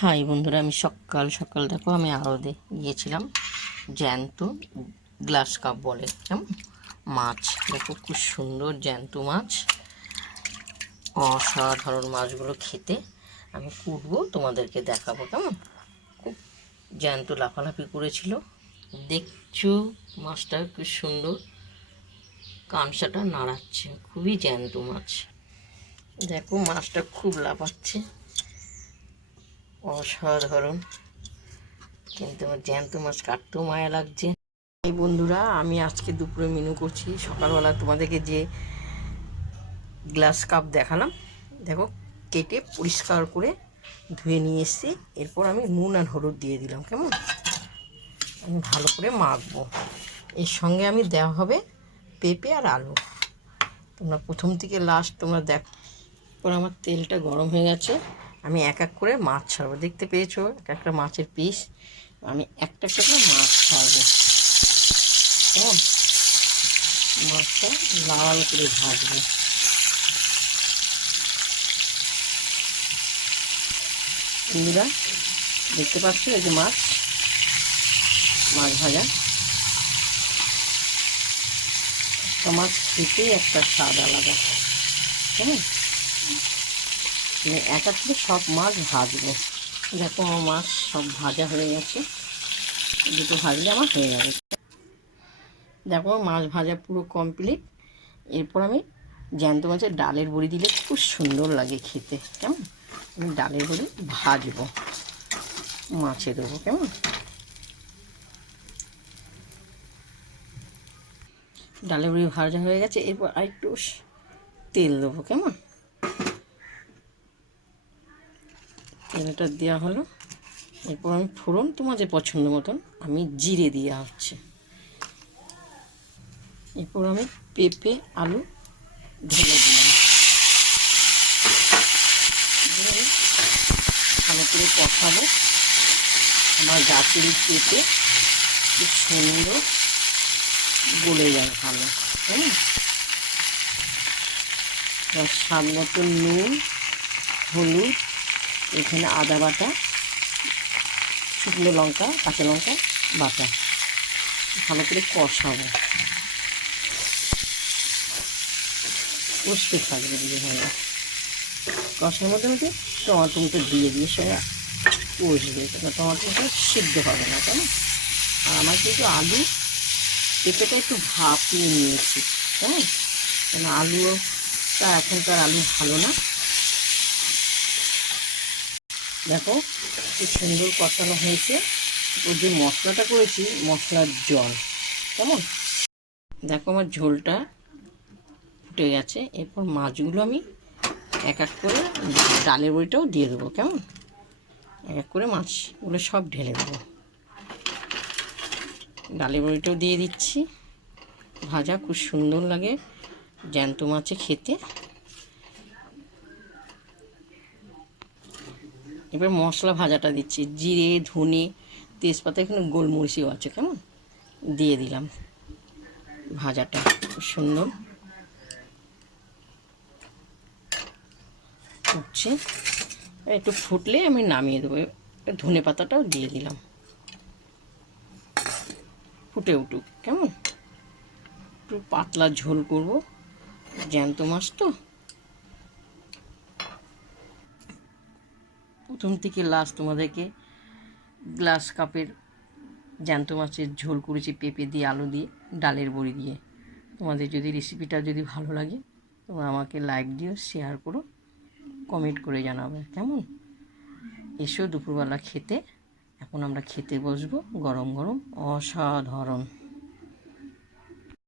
High বন্ধুরা, আমি সকাল সকাল দেখো আমি আড়তে গিয়েছিলাম। জ্যান্ত গ্লাস কাপ বলে কেমন মাছ, দেখো খুব সুন্দর জ্যান্ত মাছ, অসাধারণ মাছগুলো খেতে। আমি কুটবো, তোমাদেরকে দেখাবো কেমন। খুব জ্যান্ত লাফালাফি করেছিল, দেখছো মাছটা খুব সুন্দর, কাঁসাটা নাড়াচ্ছে, খুবই জ্যান্ত মাছ। দেখো মাছটা খুব লাফাচ্ছে, অসাধারণ। কিন্তু আমার জ্যান্ত মাছ কাটতেও মায়া লাগছে। এই বন্ধুরা, আমি আজকে দুপুরে মেনু করছি। সকালবেলা তোমাদেরকে যে গ্লাস কাপ দেখালাম, দেখো কেটে পরিষ্কার করে ধুয়ে নিয়ে এসেছি। এরপর আমি নুন আর হলুদ দিয়ে দিলাম কেমন। আমি ভালো করে মাখবো। এর সঙ্গে আমি দেওয়া হবে পেঁপে আর আলু। তোমরা প্রথম থেকে লাস্ট তোমরা দেখো। এরপর আমার তেলটা গরম হয়ে গেছে, আমি এক এক করে মাছ ছাড়বো। দেখতে পেয়েছো এক একটা মাছের পিস। আমি একটা একটা করে মাছ ছাড়বো কেমন। মাছটা লাল করে ভাজবো। বন্ধুরা দেখতে পাচ্ছ, এই যে মাছ ভাজা। একটা মাছ খেতেই একটা স্বাদ আলাদা কেমন। এক এক করে সব মাছ ভাজবো। দেখো আমার মাছ সব ভাজা হয়ে গেছে, দুটো ভাজলে আমার হয়ে যাবে। দেখো মাছ ভাজা পুরো কমপ্লিট। এরপর আমি জ্যান্ত মাছের ডালের বড়ি দিলে খুব সুন্দর লাগে খেতে কেমন। আমি ডালের বড়ি ভাজবো, মাছে দেবো কেমন। ডালের বড়ি ভাজা হয়ে গেছে, এরপর আরেকটু তেল দেবো কেমন। তেলটা দেওয়া হলো, এরপর আমি ফোড়ন তোমাদের পছন্দ মতন আমি জিরে দেওয়া হচ্ছে। এরপর আমি পেঁপে আলু ঢেলে দিলাম, ভালো করে কষাবো। আমার গাছের পেঁপে খুব সুন্দর গলে যায় ভালো হ্যাঁ। স্বাদ মতো নুন হলুদ, এখানে আদা বাটা, শুকনো লঙ্কা কাঁচা লঙ্কা বাটা, ভালো করে কষাবো। কষতে থাকবে এইভাবে। কষার মধ্যে মধ্যে টমাটোটা দিয়ে সঙ্গে কষবে, টমাটোটা সিদ্ধ হবে না কেন। আর আমার কিন্তু আলু পেঁপেটা একটু ভাপিয়ে নিয়েছি হ্যাঁ, কেন আলুটা এখনকার আলু ভালো না। দেখো খুব সুন্দর কষানো হয়েছে। ওই যে মশলাটা করেছি, মশলার জল কেমন। দেখো আমার ঝোলটা ফুটে গেছে। এরপর মাছগুলো আমি এক এক করে ডালের বড়িটাও দিয়ে দেবো কেমন। এক এক করে মাছগুলো সব ঢেলে দেবো। ডালের বড়িটাও দিয়ে দিচ্ছি ভাজা, খুব সুন্দর লাগে জ্যান্ত মাছে খেতে। এবার মশলা ভাজাটা দিচ্ছি, জিরে ধনে তেজপাতা, এখানে গোলমরিচও আছে কেমন, দিয়ে দিলাম ভাজাটা। খুব সুন্দর ফুটছে, একটু ফুটলে আমি নামিয়ে দেবো। ধনে পাতাটাও দিয়ে দিলাম, ফুটে উঠুক কেমন। একটু পাতলা ঝোল করব, জ্যান্ত মাছ তো। প্রথম থেকে লাস্ট তোমাদেরকে গ্লাস কাপের জ্যান্ত মাছের ঝোল করেছি পেঁপে দিয়ে আলু দিয়ে ডালের বড়ি দিয়ে। তোমাদের যদি রেসিপিটা যদি ভালো লাগে তোমরা আমাকে লাইক দিও, শেয়ার করো, কমেন্ট করে জানাবে কেমন। এসো দুপুরবেলা খেতে। এখন আমরা খেতে বসবো, গরম গরম অসাধারণ।